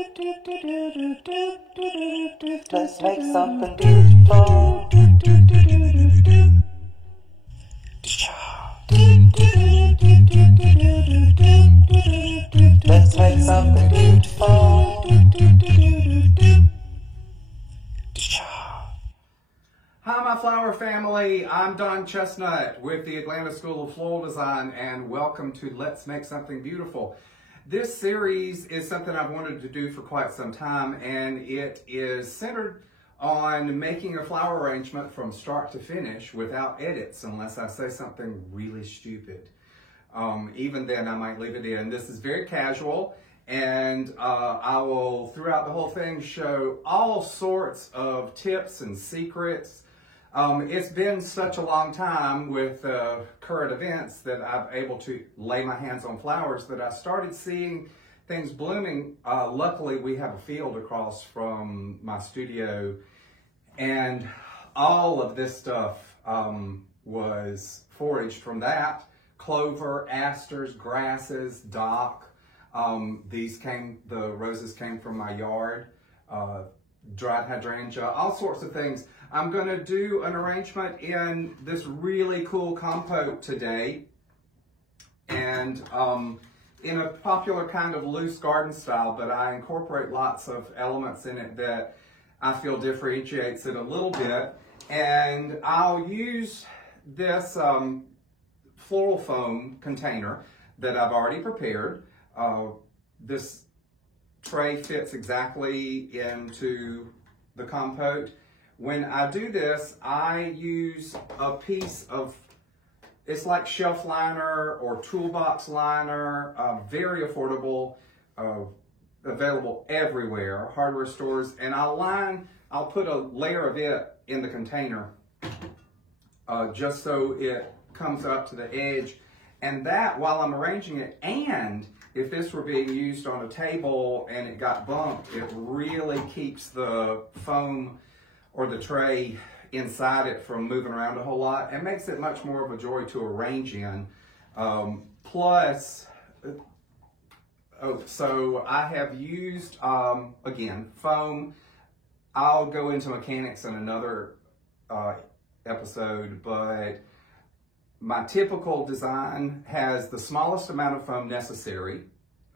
Let's make something beautiful. Let's make something beautiful. Hi, my flower family. I'm Don Chestnut with the Atlanta School of Floral Design, and welcome to Let's Make Something Beautiful. This series is something I've wanted to do for quite some time, and it is centered on making a flower arrangement from start to finish without edits, unless I say something really stupid. Even then, I might leave it in. This is very casual, and I will, throughout the whole thing, show all sorts of tips and secrets. It's been such a long time with current events that I'm able to lay my hands on flowers that I started seeing things blooming. Luckily, we have a field across from my studio, and all of this stuff was foraged from that. Clover, asters, grasses, dock. The roses came from my yard. Dried hydrangea, all sorts of things. I'm going to do an arrangement in this really cool compote today, and in a popular kind of loose garden style, but I incorporate lots of elements in it that I feel differentiates it a little bit. And I'll use this floral foam container that I've already prepared. This tray fits exactly into the compote. When I do this, I use a piece of, it's like shelf liner or toolbox liner, very affordable, available everywhere, hardware stores, and I'll put a layer of it in the container just so it comes up to the edge. And that, while I'm arranging it, and if this were being used on a table and it got bumped, it really keeps the foam or the tray inside it from moving around a whole lot and makes it much more of a joy to arrange in. So I have used, again, foam. I'll go into mechanics in another episode, but my typical design has the smallest amount of foam necessary.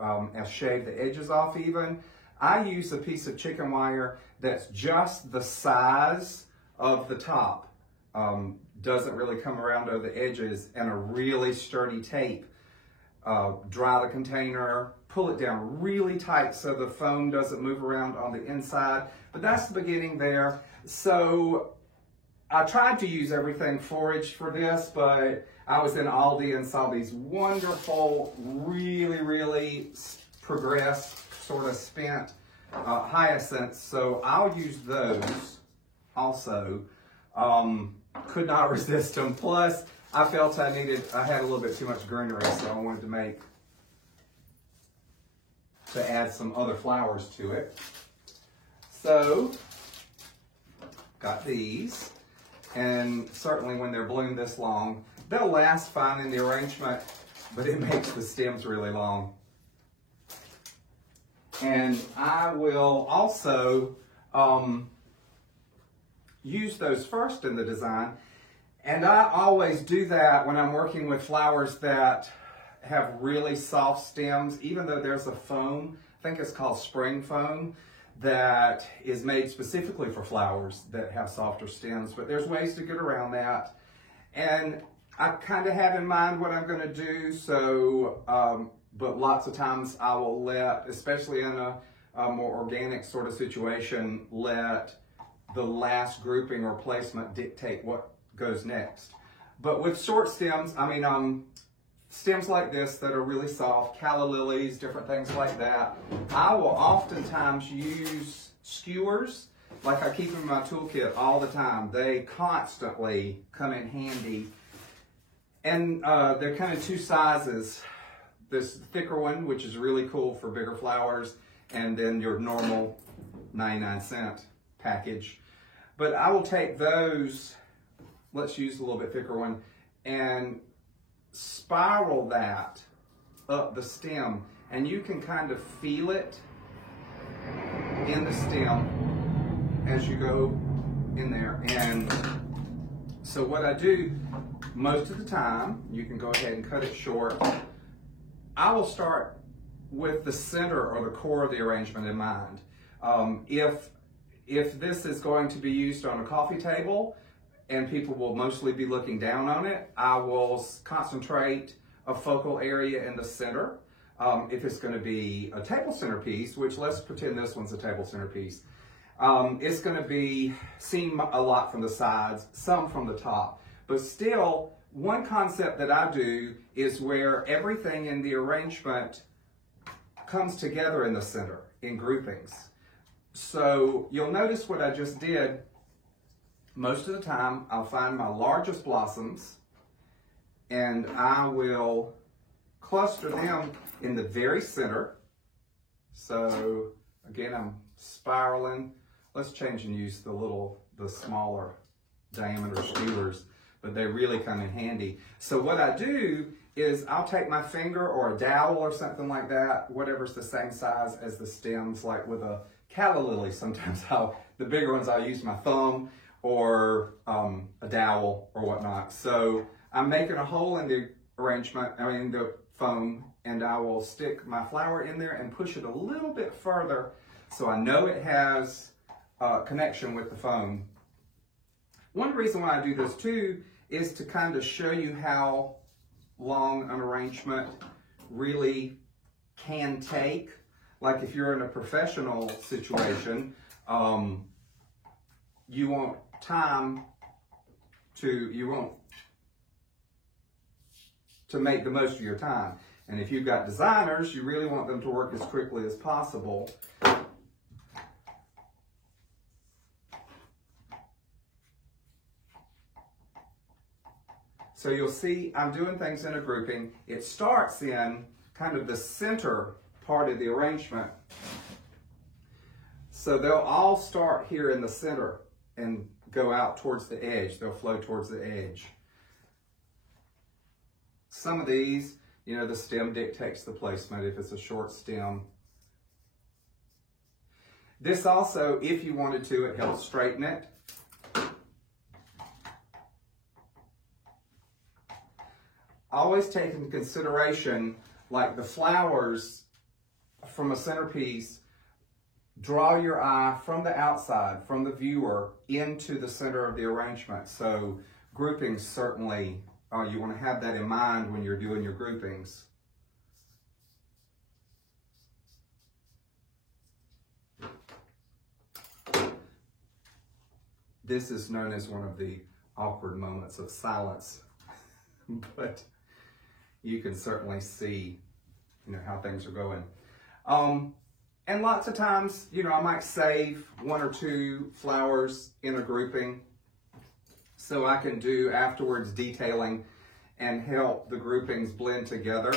I'll shave the edges off even. I use a piece of chicken wire that's just the size of the top. Doesn't really come around over the edges, and a really sturdy tape. Dry the container, pull it down really tight so the foam doesn't move around on the inside. But that's the beginning there. So I tried to use everything foraged for this, but I was in Aldi and saw these wonderful, really progressed, sort of spent hyacinths. So I'll use those also. Could not resist them. Plus, I felt I had a little bit too much greenery, so I wanted to add some other flowers to it. So, got these. And certainly when they're bloomed this long, they'll last fine in the arrangement, but it makes the stems really long. And I will also use those first in the design. And I always do that when I'm working with flowers that have really soft stems, even though there's a foam, I think it's called spring foam, that is made specifically for flowers that have softer stems, but there's ways to get around that. And I kind of have in mind what I'm going to do, so, but lots of times I will let, especially in a more organic sort of situation, let the last grouping or placement dictate what goes next. But with short stems, I mean, stems like this that are really soft, calla lilies, different things like that, I will oftentimes use skewers, like I keep in my toolkit all the time. They constantly come in handy. And they're kind of two sizes. This thicker one, which is really cool for bigger flowers, and then your normal 99-cent package. But I will take those, let's use a little bit thicker one, and spiral that up the stem, and you can kind of feel it in the stem as you go in there. And so what I do most of the time, you can go ahead and cut it short. I will start with the center or the core of the arrangement in mind. If this is going to be used on a coffee table and people will mostly be looking down on it, I will concentrate a focal area in the center. If it's going to be a table centerpiece, which let's pretend this one's a table centerpiece, it's going to be seen a lot from the sides, some from the top. But still, one concept that I do is where everything in the arrangement comes together in the center in groupings. So you'll notice what I just did. Most of the time, I'll find my largest blossoms and I will cluster them in the very center. So again, I'm spiraling. Let's change and use the smaller diameter skewers, but they really come in handy. So what I do is I'll take my finger or a dowel or something like that, whatever's the same size as the stems, like with a calla lily. Sometimes the bigger ones I'll use my thumb or a dowel or whatnot. So I'm making a hole in the arrangement, the foam, and I will stick my flower in there and push it a little bit further so I know it has connection with the foam. One reason why I do this too is to kind of show you how long an arrangement really can take. Like if you're in a professional situation, you want to make the most of your time. And if you've got designers, you really want them to work as quickly as possible. So you'll see I'm doing things in a grouping. It starts in kind of the center part of the arrangement. So they'll all start here in the center and go out towards the edge. They'll flow towards the edge. Some of these, the stem dictates the placement if it's a short stem. This also, if you wanted to, it helps straighten it. Always take into consideration, like the flowers from a centerpiece, draw your eye from the outside, from the viewer, into the center of the arrangement. So groupings certainly, you want to have that in mind when you're doing your groupings. This is known as one of the awkward moments of silence, but you can certainly see, how things are going. And lots of times, I might save one or two flowers in a grouping so I can do afterwards detailing and help the groupings blend together.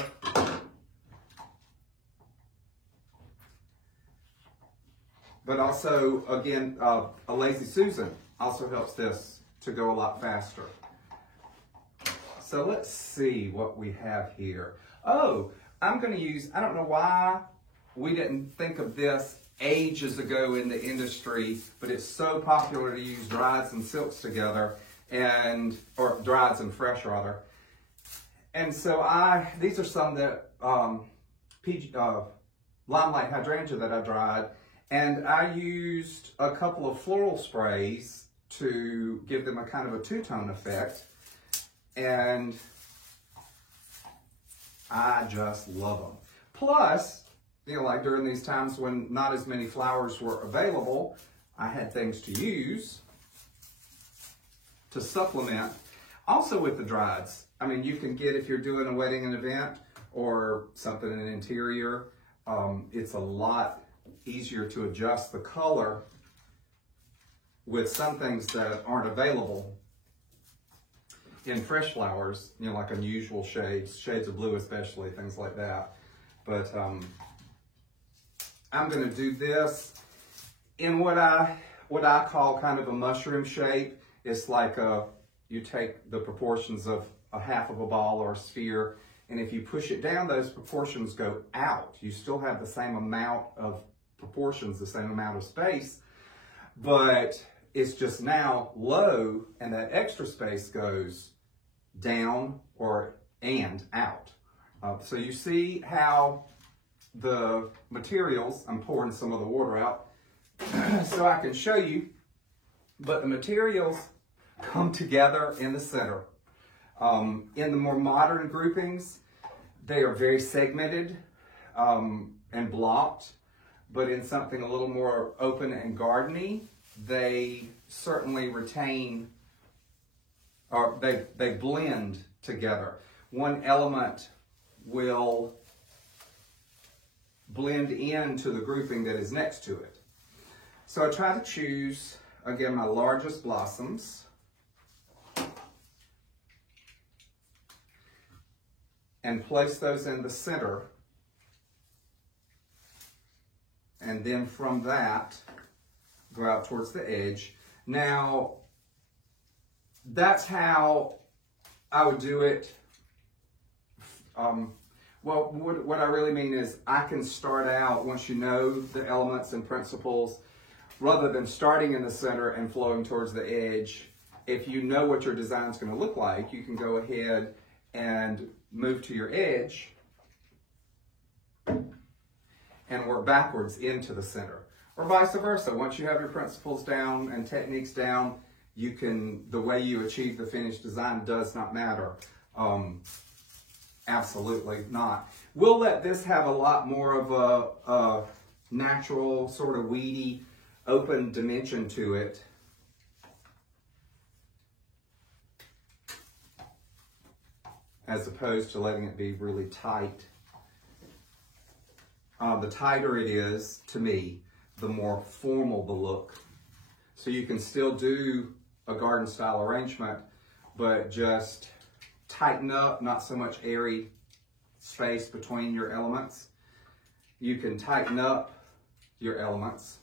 But also, again, a Lazy Susan also helps this to go a lot faster. So let's see what we have here. Oh, I'm going to use, I don't know why we didn't think of this ages ago in the industry, but it's so popular to use dryads and silks together, or dryads and fresh rather. And so these are some that, Limelight Hydrangea that I dried, and I used a couple of floral sprays to give them a kind of a two-tone effect. And I just love them. Plus, like during these times when not as many flowers were available, I had things to use to supplement. Also with the dryads, you can get, if you're doing a wedding and event or something in an interior, it's a lot easier to adjust the color with some things that aren't available in fresh flowers, like unusual shades of blue especially, things like that. But I'm going to do this in what I call kind of a mushroom shape. It's like you take the proportions of a half of a ball or a sphere, and if you push it down, those proportions go out. You still have the same amount of proportions, the same amount of space, but it's just now low, and that extra space goes down and out. So you see how the materials, I'm pouring some of the water out so I can show you, but the materials come together in the center. In the more modern groupings, they are very segmented and blocked, but in something a little more open and gardeny, they certainly retain, or they blend together. One element will blend into the grouping that is next to it. So I try to choose, again, my largest blossoms. And place those in the center. And then from that, go out towards the edge. Now, that's how I would do it. Well, what I really mean is I can start out, once you know the elements and principles, rather than starting in the center and flowing towards the edge. If you know what your design is going to look like, you can go ahead and move to your edge and work backwards into the center, or vice versa. Once you have your principles down and techniques down, you can, the way you achieve the finished design does not matter. Absolutely not. We'll let this have a lot more of a natural, sort of weedy, open dimension to it. As opposed to letting it be really tight. The tighter it is, to me, the more formal the look. So you can still do a garden style arrangement, but just tighten up, not so much airy space between your elements. You can tighten up your elements.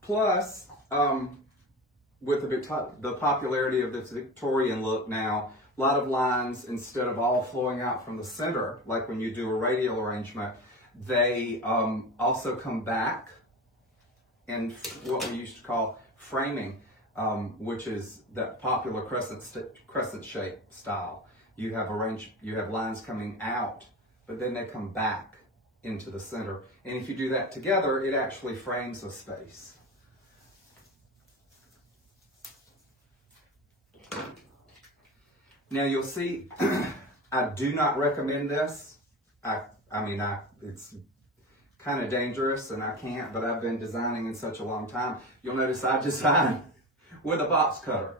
Plus, with the popularity of this Victorian look now, a lot of lines, instead of all flowing out from the center, like when you do a radial arrangement, they also come back in what we used to call framing, which is that popular crescent shape style. You have lines coming out, but then they come back into the center. And if you do that together, it actually frames a space. Now you'll see, I do not recommend this. It's kind of dangerous and I can't, but I've been designing in such a long time. You'll notice I design with a box cutter.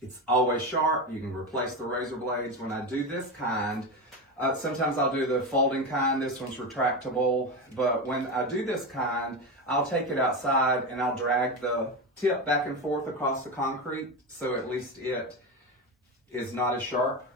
It's always sharp. You can replace the razor blades. When I do this kind, sometimes I'll do the folding kind. This one's retractable, but when I do this kind, I'll take it outside and I'll drag the tip back and forth across the concrete, so at least it is not as sharp.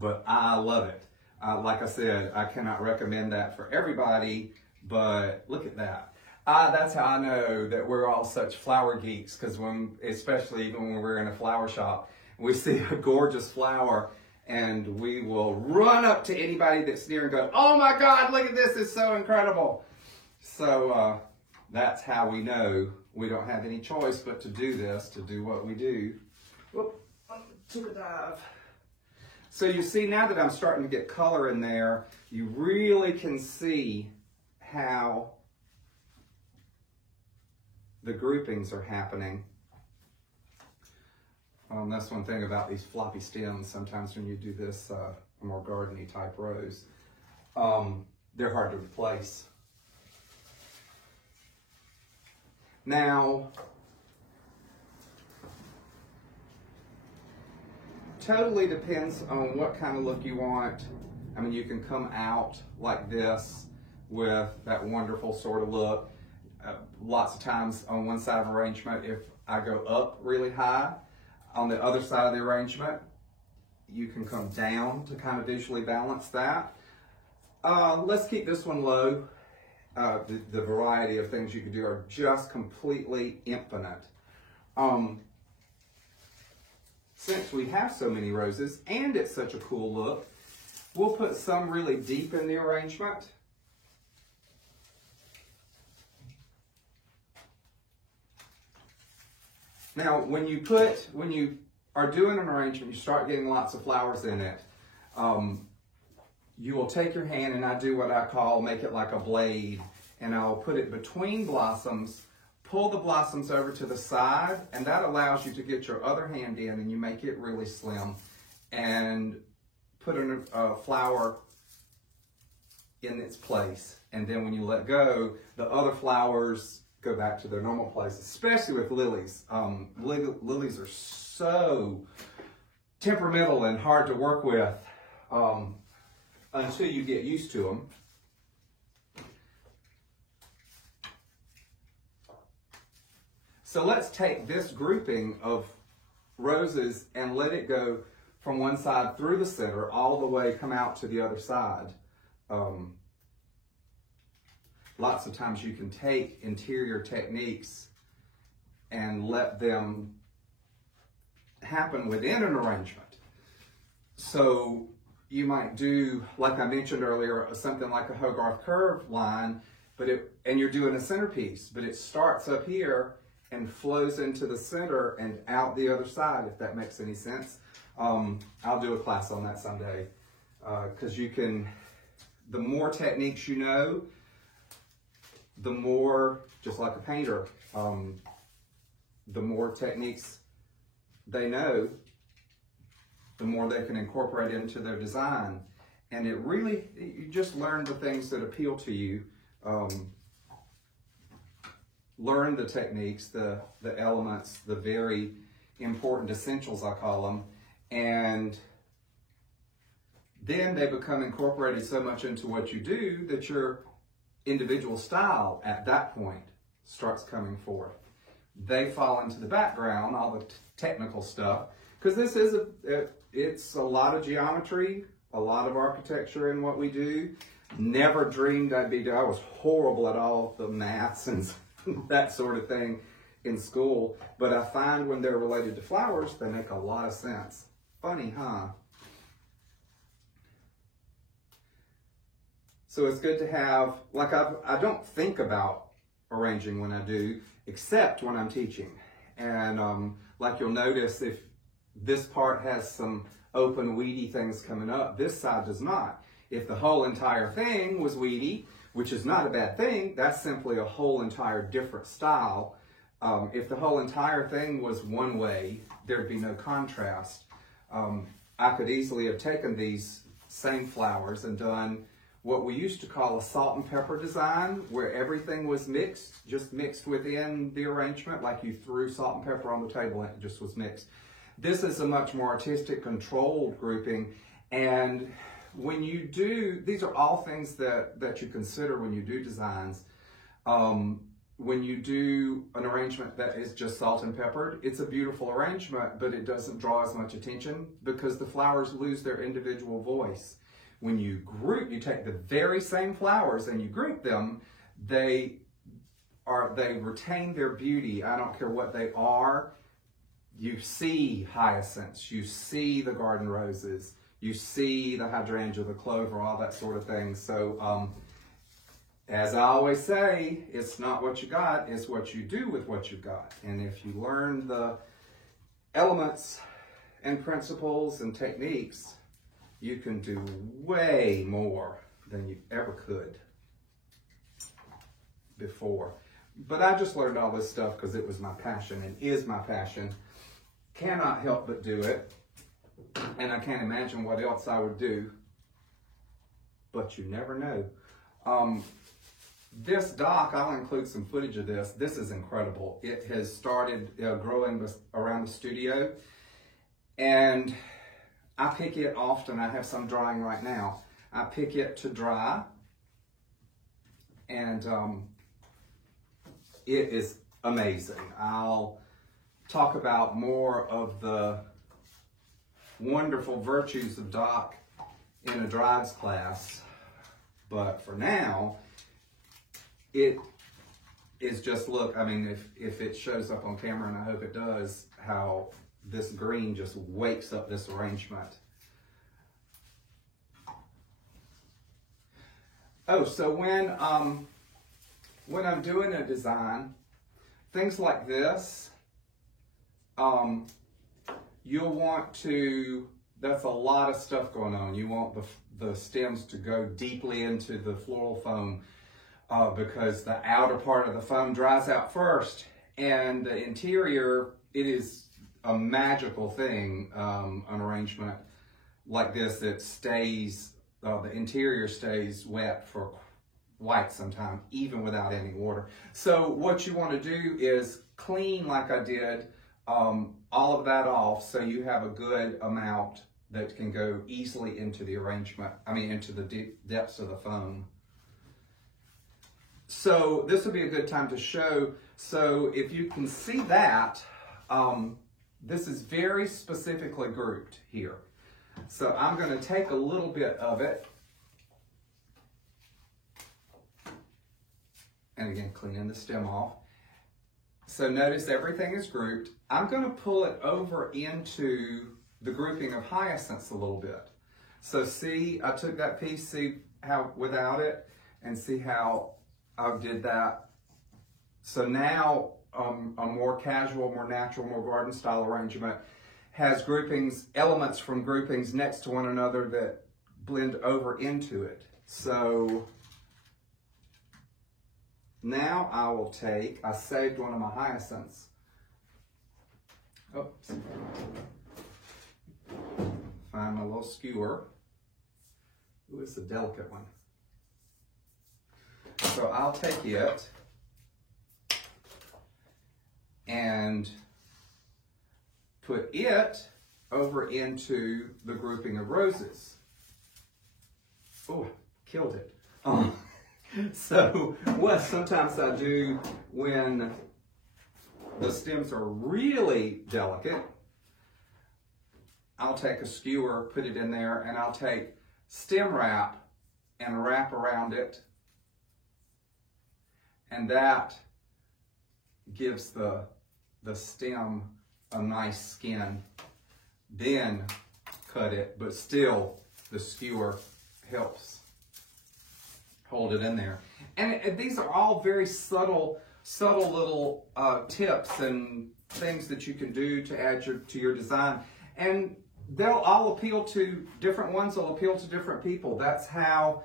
But I love it. Like I said, I cannot recommend that for everybody, but look at that. That's how I know that we're all such flower geeks, because especially even when we're in a flower shop, we see a gorgeous flower and we will run up to anybody that's near and go, "Oh my God, look at this, it's so incredible." So that's how we know we don't have any choice but to do this, to do what we do. Whoop, took a dive. So you see now that I'm starting to get color in there, you really can see how the groupings are happening. That's one thing about these floppy stems. Sometimes when you do this more gardeny type rows, they're hard to replace. Now, totally depends on what kind of look you want. I mean, you can come out like this with that wonderful sort of look. Lots of times on one side of an arrangement, if I go up really high, on the other side of the arrangement, you can come down to kind of visually balance that. Let's keep this one low. The variety of things you could do are just completely infinite. Since we have so many roses and it's such a cool look, We'll put some really deep in the arrangement. Now, when you are doing an arrangement, you start getting lots of flowers in it. You will take your hand, and I do what I call make it like a blade, and I'll put it between blossoms, pull the blossoms over to the side, and that allows you to get your other hand in, and you make it really slim, and put a flower in its place. And then when you let go, the other flowers go back to their normal place, especially with lilies. Lilies are so temperamental and hard to work with until you get used to them. So let's take this grouping of roses and let it go from one side through the center all the way come out to the other side. Lots of times you can take interior techniques and let them happen within an arrangement. So you might do, like I mentioned earlier, something like a Hogarth curve line, and you're doing a centerpiece, but it starts up here and flows into the center and out the other side, if that makes any sense. I'll do a class on that someday, because the more techniques you know, the more, just like a painter, the more techniques they know, the more they can incorporate into their design. And you just learn the things that appeal to you. Learn the techniques, the elements, the very important essentials, I call them, and then they become incorporated so much into what you do that your individual style at that point starts coming forth. They fall into the background, all the technical stuff, because this is it's a lot of geometry, a lot of architecture in what we do. Never dreamed I was horrible at all the maths and that sort of thing in school, but I find when they're related to flowers, they make a lot of sense. Funny, huh? So it's good to have, like I don't think about arranging when I do, except when I'm teaching. And like you'll notice, if this part has some open weedy things coming up, this side does not. If the whole entire thing was weedy, which is not a bad thing, that's simply a whole entire different style. If the whole entire thing was one way, there'd be no contrast. I could easily have taken these same flowers and done what we used to call a salt and pepper design, where everything was mixed, just mixed within the arrangement, like you threw salt and pepper on the table and it just was mixed. This is a much more artistic, controlled grouping, and when you do, these are all things that you consider when you do designs. When you do an arrangement that is just salt and peppered, it's a beautiful arrangement, but it doesn't draw as much attention because the flowers lose their individual voice. When you group, you take the very same flowers and you group them, they retain their beauty. I don't care what they are. You see hyacinths, you see the garden roses, you see the hydrangea, the clover, all that sort of thing. So, as I always say, it's not what you got, it's what you do with what you've got. And if you learn the elements and principles and techniques, you can do way more than you ever could before. But I just learned all this stuff because it was my passion and is my passion. Cannot help but do it. And I can't imagine what else I would do. But you never know. This dock, I'll include some footage of this. This is incredible. It has started growing around the studio. And I pick it often. I have some drying right now. I pick it to dry. And it is amazing. I'll talk about more of the wonderful virtues of dock in a drives class. But for now, it is just, look, I mean, if it shows up on camera, and I hope it does, how this green just wakes up this arrangement. Oh, so when I'm doing a design, things like this, you'll want to, that's a lot of stuff going on. You want the stems to go deeply into the floral foam because the outer part of the foam dries out first, and the interior, it is a magical thing, an arrangement like this that stays, the interior stays wet for quite some time, even without any water. So what you want to do is clean, like I did, all of that off so you have a good amount that can go easily into the arrangement, into the depths of the foam. So this would be a good time to show. So if you can see that, this is very specifically grouped here. So I'm going to take a little bit of it, and again, cleaning the stem off. So notice everything is grouped. I'm going to pull it over into the grouping of hyacinths a little bit. So see, I took that piece, see how without it, and see how I did that. So now a more casual, more natural, more garden style arrangement has groupings, elements from groupings next to one another that blend over into it. So now I will take, I saved one of my hyacinths. Oops. Find my little skewer. Ooh, it's a delicate one. So I'll take it and put it over into the grouping of roses. Oh, killed it. So what sometimes I do when the stems are really delicate, I'll take a skewer, put it in there, and I'll take stem wrap and wrap around it. And that gives the stem a nice skin. Then cut it, but still the skewer helps hold it in there. And these are all very subtle little tips and things that you can do to add to your design. And they'll all appeal to, different ones will appeal to different people. That's how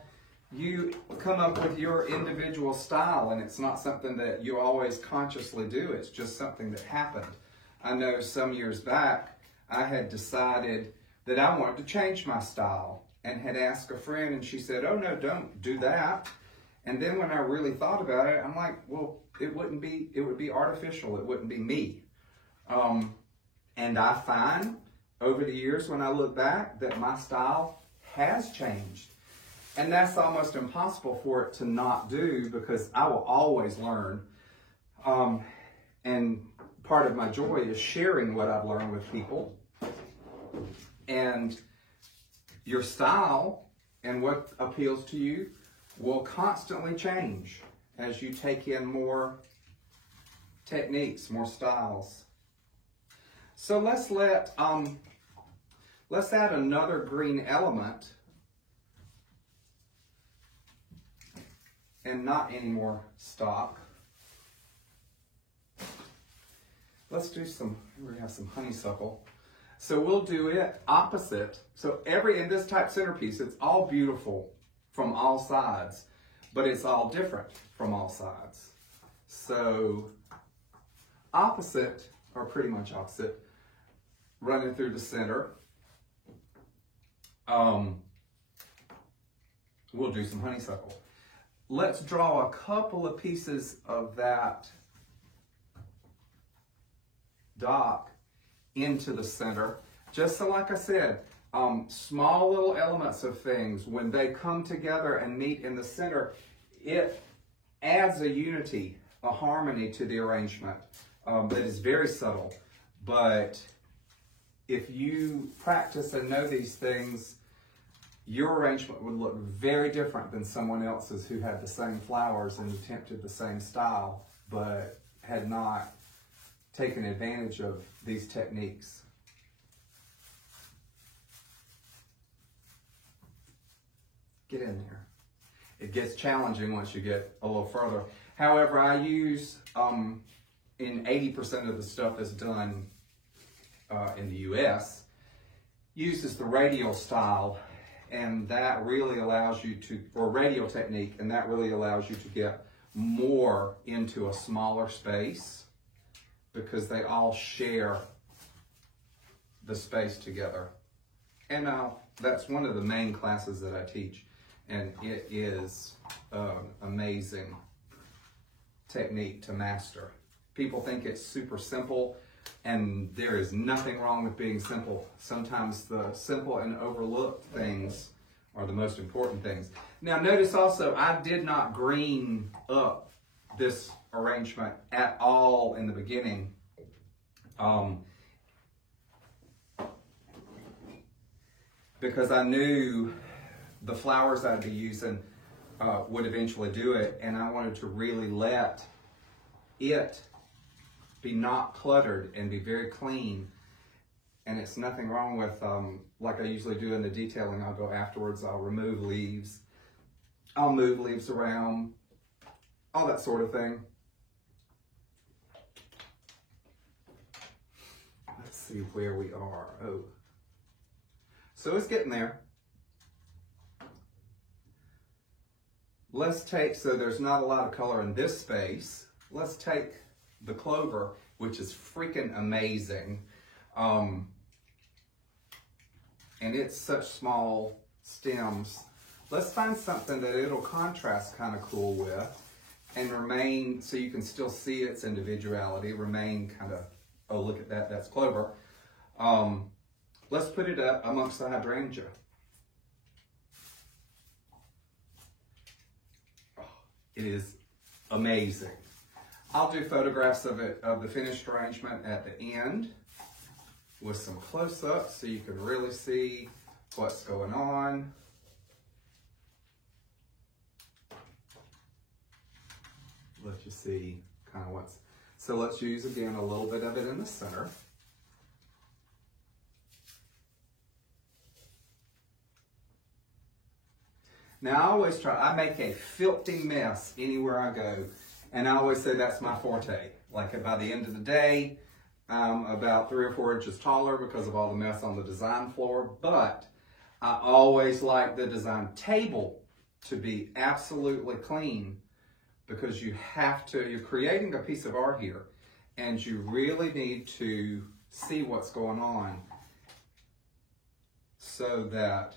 you come up with your individual style, and it's not something that you always consciously do. It's just something that happened. I know some years back, I had decided that I wanted to change my style and had asked a friend, and she said, oh no, don't do that. And then when I really thought about it, I'm like, well, it would be artificial. It wouldn't be me. And I find over the years when I look back that my style has changed. And that's almost impossible for it to not do, because I will always learn. And part of my joy is sharing what I've learned with people. And your style and what appeals to you will constantly change as you take in more techniques, more styles. So let's add another green element, and not any more stock. Let's do we have some honeysuckle. So we'll do it opposite. So in this type centerpiece, it's all beautiful from all sides, but it's all different from all sides. So opposite, or pretty much opposite, running through the center. We'll do some honeysuckle. Let's draw a couple of pieces of that dock into the center. Just so, like I said, small little elements of things, when they come together and meet in the center, it adds a unity, a harmony to the arrangement that is very subtle. But if you practice and know these things, your arrangement would look very different than someone else's who had the same flowers and attempted the same style, but had not taken advantage of these techniques. Get in there. it gets challenging once you get a little further. However, I use, in 80% of the stuff that's done in the US, uses the radial style, and that really allows you to, or radial technique, and that really allows you to get more into a smaller space because they all share the space together. And now that's one of the main classes that I teach, and it is an amazing technique to master. People think it's super simple, and there is nothing wrong with being simple. Sometimes the simple and overlooked things are the most important things. Now notice also, I did not green up this arrangement at all in the beginning. Because I knew the flowers I'd be using would eventually do it, and I wanted to really let it be not cluttered and be very clean. And it's nothing wrong with, like I usually do in the detailing, I'll go afterwards, I'll remove leaves, I'll move leaves around, all that sort of thing. Let's see where we are. Oh. So it's getting there. Let's take, so there's not a lot of color in this space. Let's take the clover, which is freaking amazing. And it's such small stems. Let's find something that it'll contrast kind of cool with and remain, so you can still see its individuality, remain kind of, oh, look at that, that's clover. Let's put it up amongst the hydrangea. Oh, it is amazing. I'll do photographs of it, of the finished arrangement at the end with some close-ups so you can really see what's going on. Let you see kind of what's, so let's use again a little bit of it in the center. Now I always try, I make a filthy mess anywhere I go, and I always say that's my forte. Like by the end of the day, I'm about 3 or 4 inches taller because of all the mess on the design floor, but I always like the design table to be absolutely clean because you have to, you're creating a piece of art here, and you really need to see what's going on so that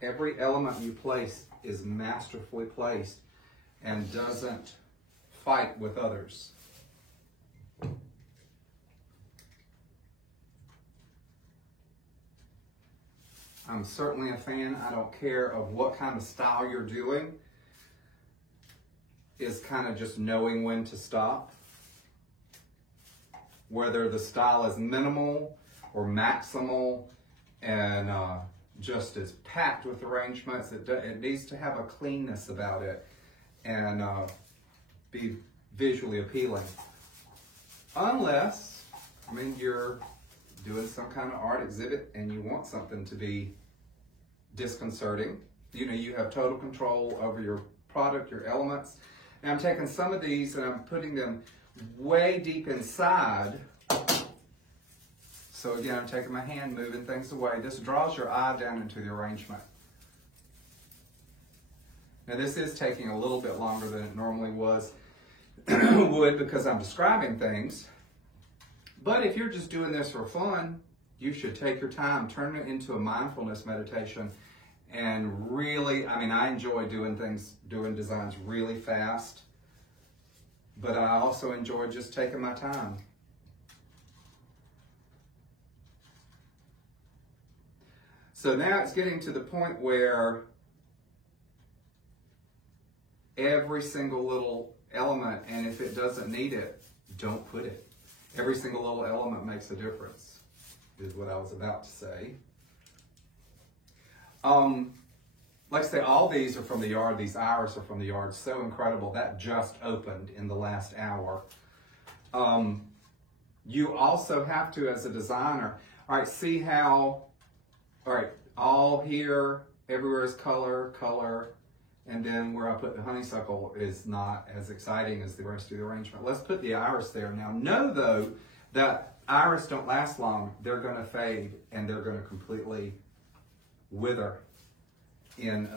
every element you place is masterfully placed and doesn't fight with others. I'm certainly a fan, I don't care of what kind of style you're doing, is kind of just knowing when to stop. Whether the style is minimal or maximal and just as packed with arrangements, it needs to have a cleanness about it and be visually appealing. Unless, I mean, you're doing some kind of art exhibit and you want something to be disconcerting. You know, you have total control over your product, your elements. Now I'm taking some of these and I'm putting them way deep inside. So again, I'm taking my hand, moving things away. This draws your eye down into the arrangement. Now this is taking a little bit longer than it normally would because I'm describing things. But if you're just doing this for fun, you should take your time, turn it into a mindfulness meditation, and really, I mean, I enjoy doing designs really fast, but I also enjoy just taking my time. So now it's getting to the point where every single little element, and if it doesn't need it, don't put it. Every single little element makes a difference, is what I was about to say. Like I say, all these are from the yard. These iris are from the yard. So incredible. That just opened in the last hour. You also have to, as a designer, all right, see how, all right, all here, everywhere is color, color, And then where I put the honeysuckle is not as exciting as the rest of the arrangement. Let's put the iris there. Now know though that iris don't last long. They're gonna fade and they're gonna completely wither in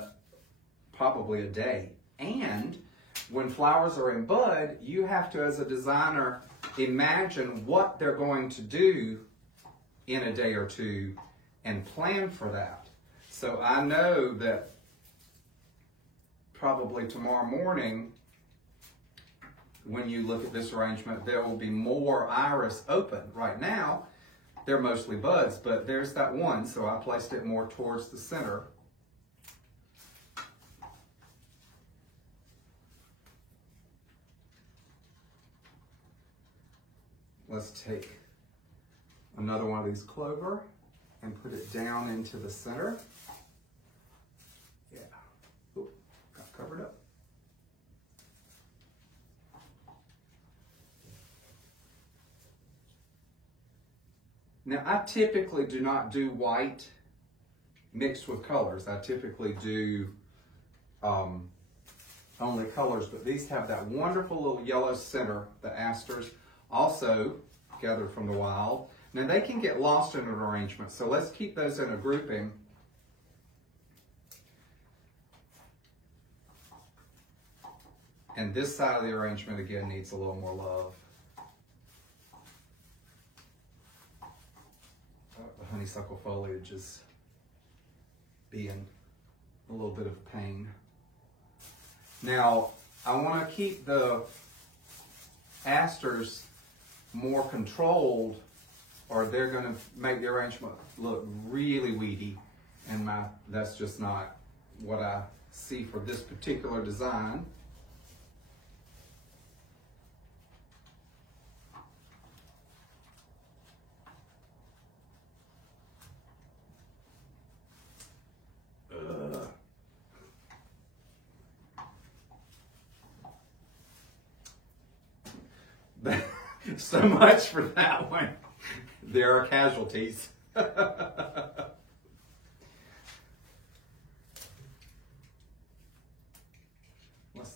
probably a day. And when flowers are in bud, you have to, as a designer, imagine what they're going to do in a day or two and plan for that. So I know that probably tomorrow morning, when you look at this arrangement, there will be more iris open. Right now, they're mostly buds, but there's that one, so I placed it more towards the center. Let's take another one of these clover and put it down into the center. Yeah. Oop, got covered up. Now, I typically do not do white mixed with colors. I typically do only colors, but these have that wonderful little yellow center, the asters, also gathered from the wild. Now, they can get lost in an arrangement, so let's keep those in a grouping. And this side of the arrangement, again, needs a little more love. The honeysuckle foliage is being a little bit of pain. Now, I want to keep the asters more controlled, or they're going to make the arrangement look really weedy, and that's just not what I see for this particular design. So much for that one. There are casualties. Let's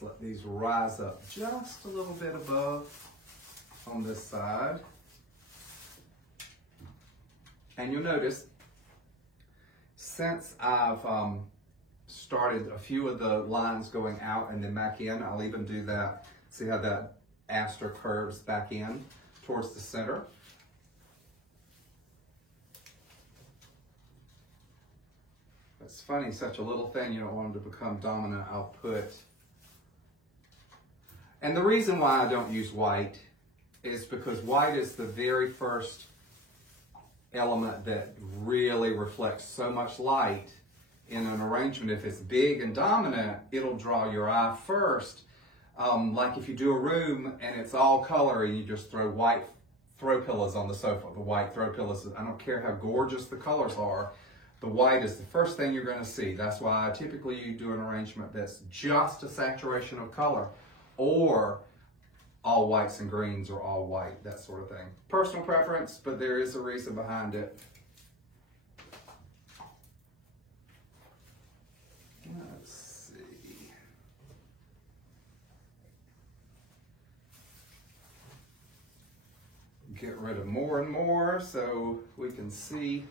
let these rise up just a little bit above on this side. And you'll notice, since I've started a few of the lines going out and then back in, I'll even do that. See how that aster curves back in towards the center. It's funny, such a little thing, you don't want them to become dominant. I'll put, and the reason why I don't use white is because white is the very first element that really reflects so much light in an arrangement. If it's big and dominant, it'll draw your eye first. Like if you do a room and it's all color and you just throw white throw pillows on the sofa, the white throw pillows, I don't care how gorgeous the colors are, the white is the first thing you're going to see. That's why typically you do an arrangement that's just a saturation of color, or all whites and greens or all white, that sort of thing. Personal preference, but there is a reason behind it. Let's see. Get rid of more and more so we can see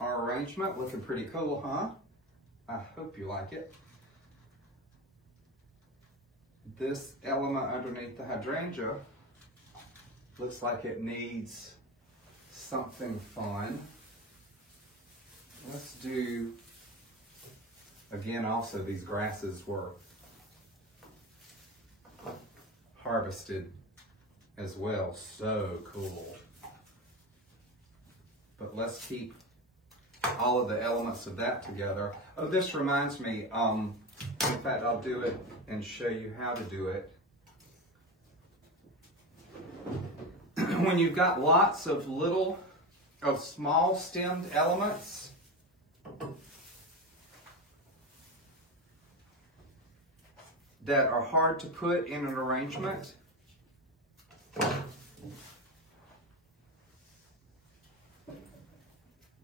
our arrangement. Looking pretty cool, huh? I hope you like it. This element underneath the hydrangea looks like it needs something fun. Let's do, again, also these grasses were harvested as well. So cool. But let's keep all of the elements of that together. Oh, this reminds me, in fact, I'll do it and show you how to do it. When you've got lots of small stemmed elements, that are hard to put in an arrangement,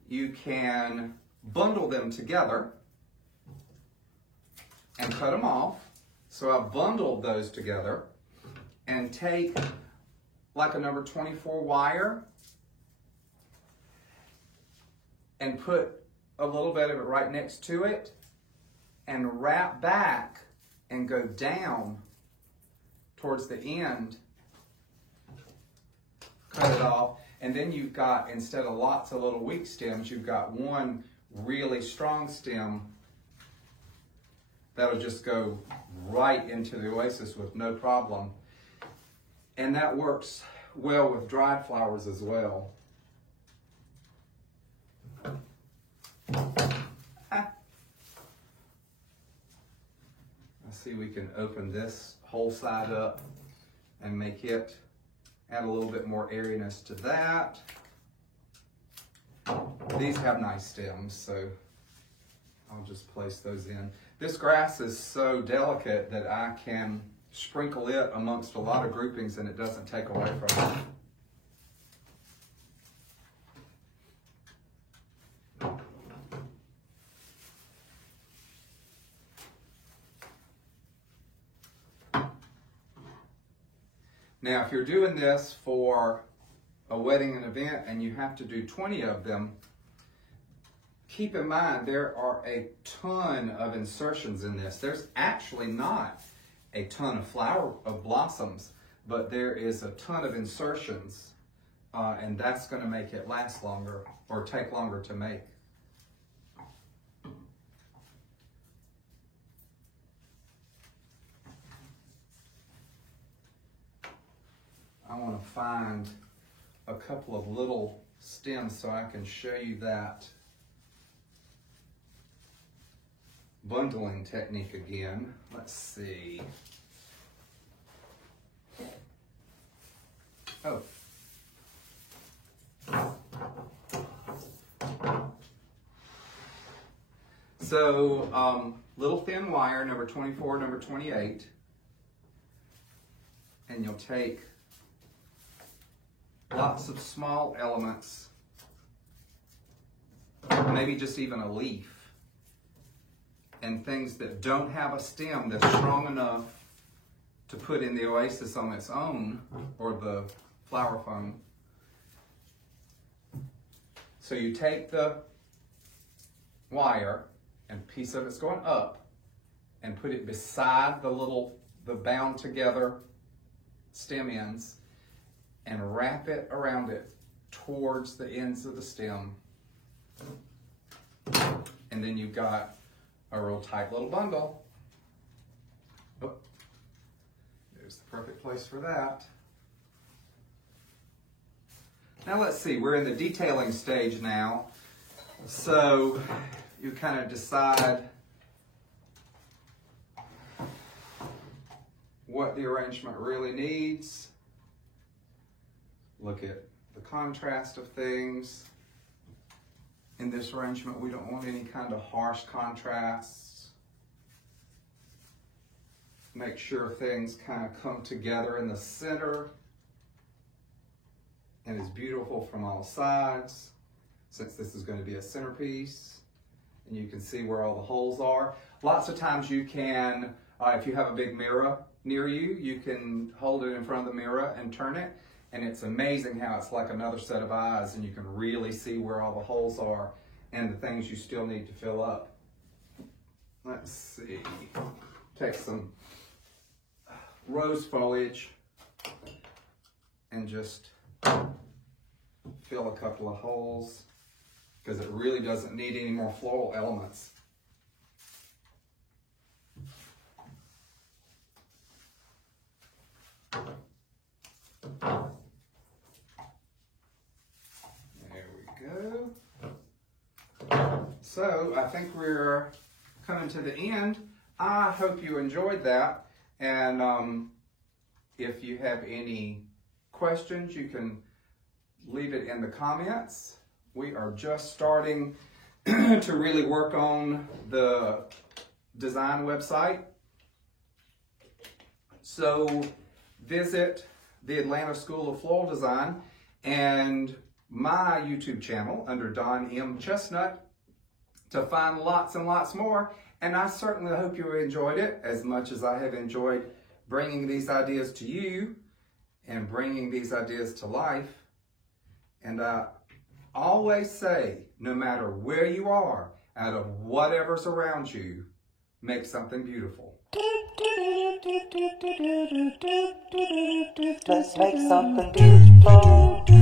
you can bundle them together and cut them off. So I bundled those together and take like a number 24 wire and put a little bit of it right next to it and wrap back and go down towards the end. Cut it off, and then you've got, instead of lots of little weak stems, you've got one really strong stem that'll just go right into the oasis with no problem. And that works well with dried flowers as well. Let's see, we can open this whole side up and make it, add a little bit more airiness to that. These have nice stems, so I'll just place those in. This grass is so delicate that I can sprinkle it amongst a lot of groupings and it doesn't take away from it. Now, if you're doing this for a wedding and event and you have to do 20 of them, keep in mind there are a ton of insertions in this. There's actually not a ton of blossoms, but there is a ton of insertions, and that's going to make it last longer or take longer to make. I want to find a couple of little stems so I can show you that bundling technique again. Let's see. Oh. So, little thin wire, number 24, number 28, and you'll take lots of small elements, maybe just even a leaf, and things that don't have a stem that's strong enough to put in the oasis on its own, or the flower foam. So you take the wire, and a piece of it's going up, and put it beside the bound together stem ends, and wrap it around it towards the ends of the stem. And then you've got a real tight little bundle. Oh, there's the perfect place for that. Now let's see, we're in the detailing stage now. So you kind of decide what the arrangement really needs. Look at the contrast of things. In this arrangement, we don't want any kind of harsh contrasts. Make sure things kind of come together in the center and is beautiful from all sides, since this is going to be a centerpiece. And you can see where all the holes are. Lots of times you can, if you have a big mirror near you, you can hold it in front of the mirror and turn it. And it's amazing how it's like another set of eyes, and you can really see where all the holes are and the things you still need to fill up. Let's see. Take some rose foliage and just fill a couple of holes, because it really doesn't need any more floral elements. So I think we're coming to the end. I hope you enjoyed that. And if you have any questions, you can leave it in the comments. We are just starting to really work on the design website. So visit the Atlanta School of Floral Design and my YouTube channel under Don M. Chestnut to find lots and lots more. And I certainly hope you enjoyed it as much as I have enjoyed bringing these ideas to you and bringing these ideas to life. And I always say, no matter where you are, out of whatever's around you, make something beautiful. Let's make something beautiful.